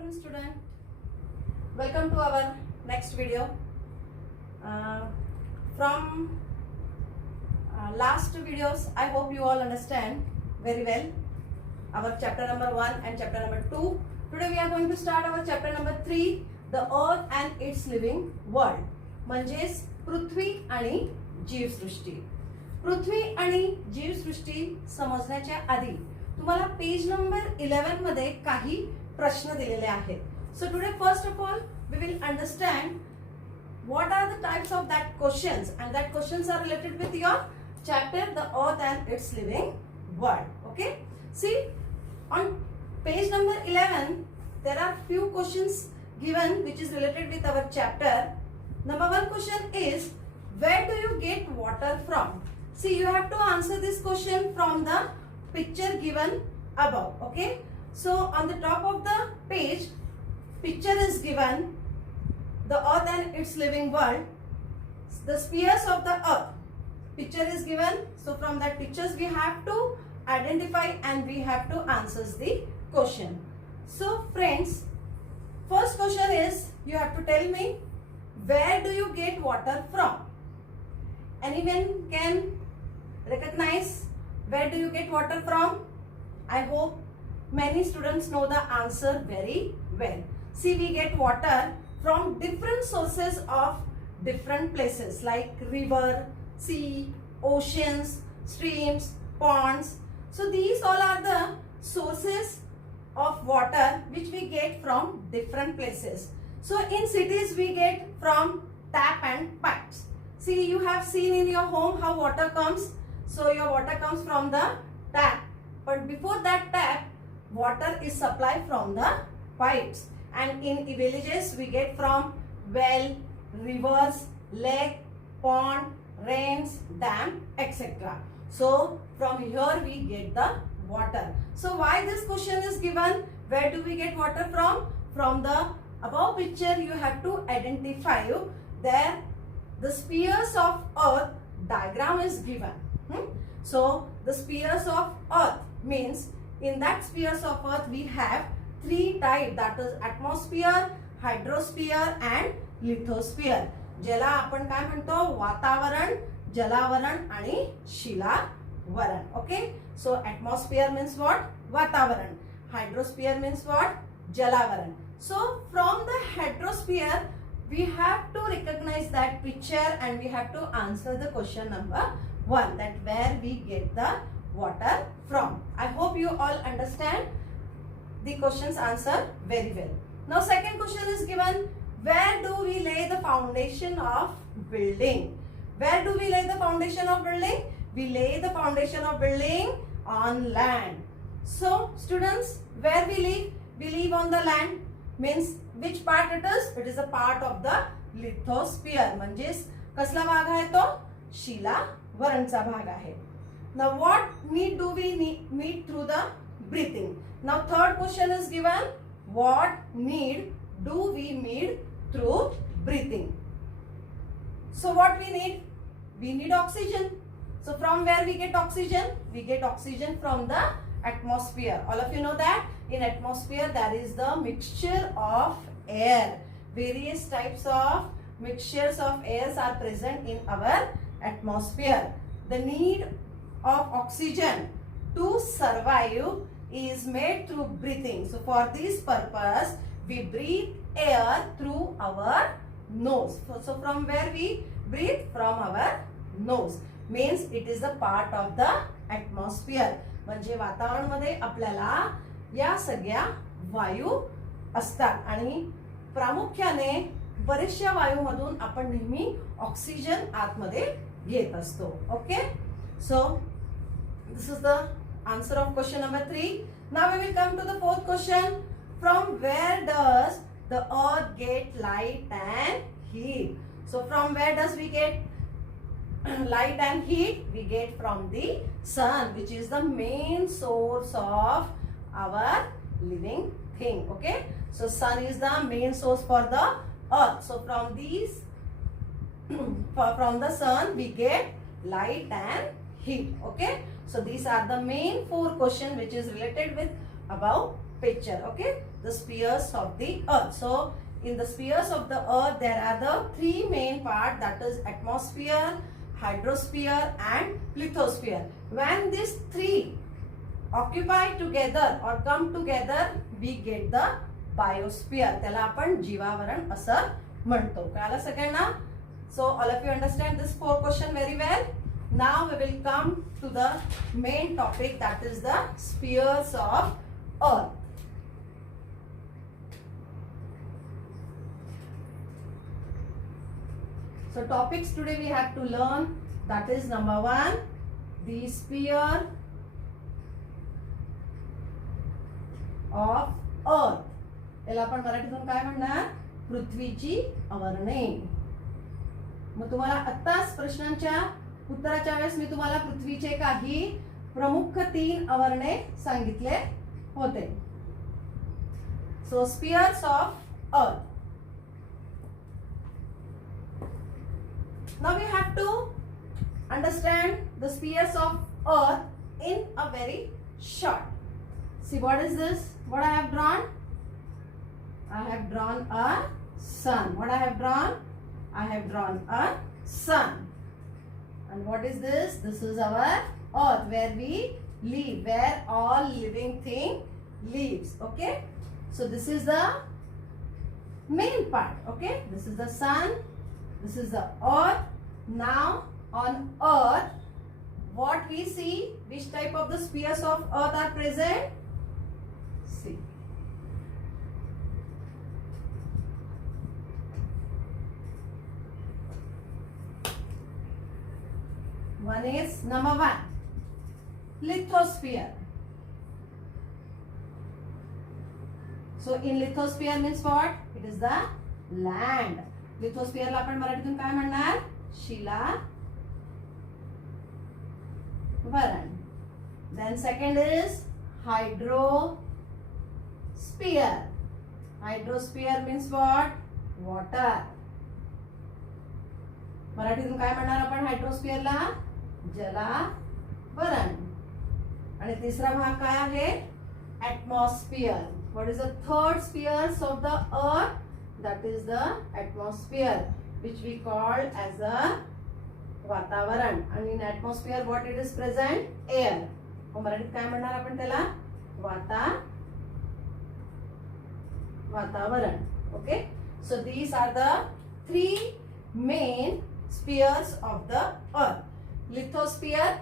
afternoon, student. Welcome to our next video. From last videos, I hope you all understand very well our chapter number 1 and chapter number 2. Today we are going to start our chapter number 3, the earth and its living world. म्हणजेच पृथ्वी आणि जीवसृष्टी. पृथ्वी आणि जीवसृष्टी समजण्याच्या आधी तुम्हाला page number 11 मध्ये काही प्रश्न दिलेले आहेत. So today first of all we will understand what are the types of that questions, and that questions are related with your chapter the earth and its living world. Okay, see on page number 11 there are few questions given which is related with our chapter. Number 1 question is, where do you get water from? See, you have to answer this question from the picture given above. Okay, so on the top of the page picture is given, the earth and its living world, the spheres of the earth picture is given. So from that pictures we have to identify and we have to answer the question. So friends, first question is, you have to tell me, where do you get water from? Anyone can recognize where do you get water from? I hope many students know the answer very well. See, we get water from different sources of different places like river, sea, oceans, streams, ponds. So these all are the sources of water which we get from different places. So in cities we get from tap and pipes. See, you have seen in your home how water comes. So your water comes from the tap, but before that tap water is supplied from the pipes, and in villages we get from well, rivers, lake, pond, rains, dam, etc. So from here we get the water. So why this question is given, where do we get water from? From the above picture you have to identify there the spheres of earth diagram is given. So the spheres of earth means, in that spheres of earth we have 3 types, that is atmosphere, hydrosphere and lithosphere. ज्याला आपण काय म्हणतो, वातावरण, जलावरण आणि शिलावरण. Okay, so atmosphere means what? वातावरण. Hydrosphere means what? जलावरण. So from the hydrosphere we have to recognize that picture and we have to answer the question number 1, that where we get the water from. I hope you all understand the question's answer very well. Now second question is given, where do we lay the foundation of building? Where do we lay the foundation of building? We lay the foundation of building on land. So students, where we live? We live on the land. Means which part it is? It is a part of the lithosphere. म्हणजेच कसला भाग आहे तो? शिलावरणचा भाग आहे. Now what need do we meet through the breathing? Now third question is given, what need do we meet through breathing? So what we need? We need oxygen. So from where we get oxygen? We get oxygen from the atmosphere. All of you know that in atmosphere there is the mixture of air. Various types of mixtures of airs are present in our atmosphere. The need of oxygen to survive is made through breathing. So for this purpose we breathe air through our nose. So from where we breathe? From our nose. Means it is a part of the atmosphere. म्हणजे वातावरण मध्ये आपल्याला या सगळ्या वायू असतात आणि प्रामुख्याने बरेचशा वायूमधून आपण नेहमी ऑक्सिजन आतमध्ये घेत असतो. Okay, so this is the answer of question number 3. Now we will come to the fourth question. From where does the earth get light and heat? So from where does we get light and heat? We get from the sun, which is the main source of our living thing. Okay, so sun is the main source for the earth. So from these from the sun we get light and heat. Okay, so these are the main 4 questions which is related with above picture. Okay, the spheres of the earth. So in the spheres of the earth there are the three main parts, that is atmosphere, hydrosphere and lithosphere. When these three occupy together or come together, we get the biosphere. त्याला आपण जीवावरण असं म्हणतो. कळलं सगळ्यांना? So all of you understand this 4 question very well. Now we will come to the main topic, that is the spheres of earth. So topics today we have to learn, that is number 1, the sphere of earth. याला आपण मराठीतून काय म्हणणार? पृथ्वीची आवरणे. मग तुम्हाला आत्ताच प्रश्नांच्या उत्तराच्या वेळेस मी तुम्हाला पृथ्वीचे काही प्रमुख 3 आवरणे सांगितले होते. So spheres of earth. Now we have to understand the spheres of earth in a very short. See, what is this? What I have drawn? I have drawn a sun. What I have drawn? I have drawn a sun. And what is this? This is our earth where we live, where all living thing lives. Okay? So this is the main part. Okay? This is the sun. This is the earth. Now on earth, what we see, which type of the spheres of earth are present? See. One is number 1, lithosphere. So in lithosphere means what? It is the land. Lithosphere ला आपण मराठीतून काय म्हणणार? शिला वरण. Then second is hydrosphere. Hydrosphere means what? Water. मराठीतून काय म्हणणार आपण हायड्रोस्फिअरला? जलावरण. आणि तिसरा भाग काय आहे? atmosphere. What is the third spheres of the earth? That is the atmosphere, which we call as a वातावरण. And in atmosphere what it is present? Air. मग मराठीत काय म्हणणार आपण त्याला? वातावरण. Okay? So these are the 3 main spheres of the earth. Lithosphere.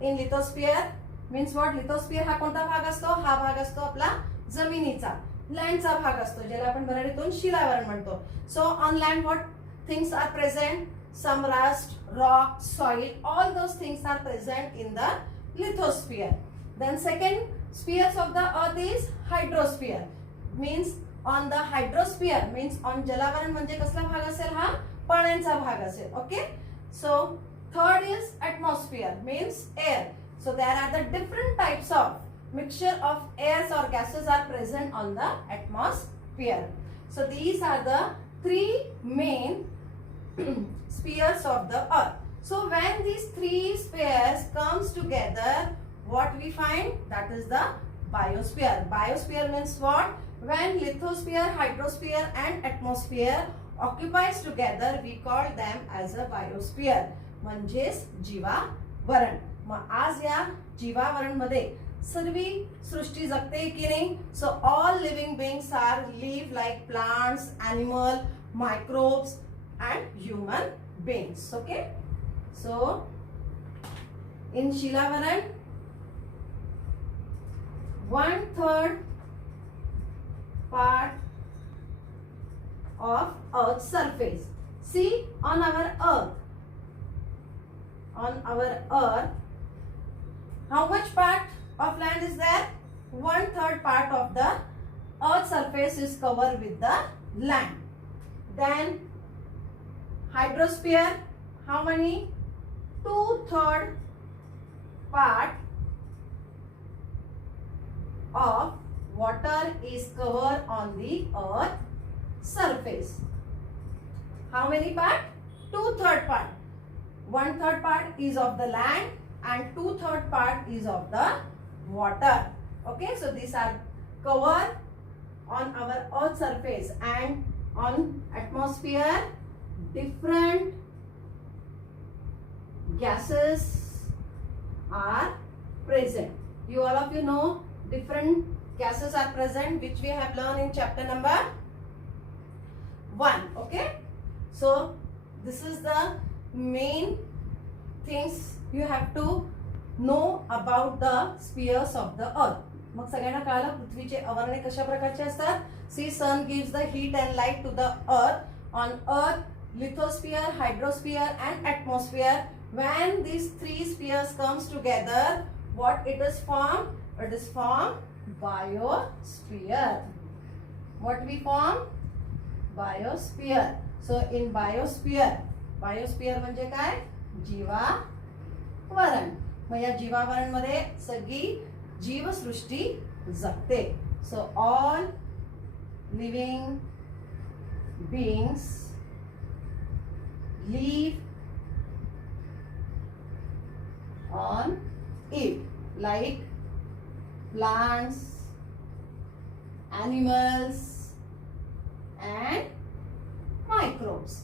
In lithosphere means what? Lithosphere हा कोणता भाग असतो? हा भाग असतो आपला जमिनीचा, लँडचा भाग असतो, ज्याला आपण मराठीतून शिलावरण म्हणतो. So on land what things are present? Some rust, rock, soil, all those things are present in the lithosphere. Then second spheres of the earth is hydrosphere. Means on the hydrosphere means on जलावरण म्हणजे कसला भाग असेल? हा पाण्याचा भाग असेल. Okay? So third is atmosphere means air. So there are the different types of mixture of airs or gases are present on the atmosphere. So these are the 3 main spheres of the earth. So when these 3 spheres comes together, what we find? That is the biosphere. Biosphere means what? When lithosphere, hydrosphere and atmosphere occupies together, we call them as a biosphere. म्हणजेच जीवावरण. मग आज या जीवावरण मध्ये सर्वी सृष्टी जगते की नाही? So all living beings are live like plants, animal, microbes and human beings. Okay? So in Shilavaran, 1/3 part of Earth's surface. See, on our Earth, how much part of land is there? 1/3 part of the Earth's surface is covered with the land. Then hydrosphere, how many? 2/3 part of water is covered on the earth surface. How many part? 2/3 part. 1/3 part is of the land and 2/3 part is of the water. Okay, so these are cover on our earth surface, and on atmosphere different gases are present. You all of you know different gases are present, which we have learned in chapter number 1. Okay, so this is the main things you have to know about the spheres of the earth. मग सगळ्यांना कळलं पृथ्वीचे आवरणे कशा प्रकारचे असतात. See sun gives the heat and light to the earth. On earth lithosphere, hydrosphere and atmosphere. When these three spheres comes together, what it is formed? It is formed biosphere. What we form? Biosphere. So in biosphere म्हणजे काय? जीवावरण. मग या जीवावरण मध्ये सगळी जीवसृष्टी जगते. So all living beings live on it, like plants, animals and microbes.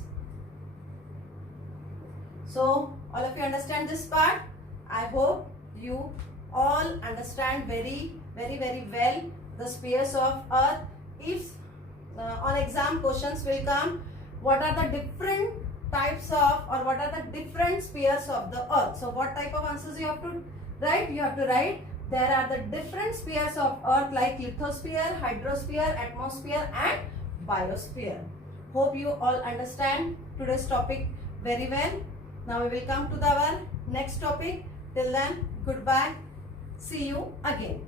So all of you understand this part? I hope you all understand very well the spheres of earth. If on exam questions will come, what are the different types of, or what are the different spheres of the earth? So what type of answers you have to write? You have to write there are the different spheres of earth like lithosphere, hydrosphere, atmosphere and biosphere. Hope you all understand today's topic very well. Now we will come to our next topic. Till then, goodbye. See you again.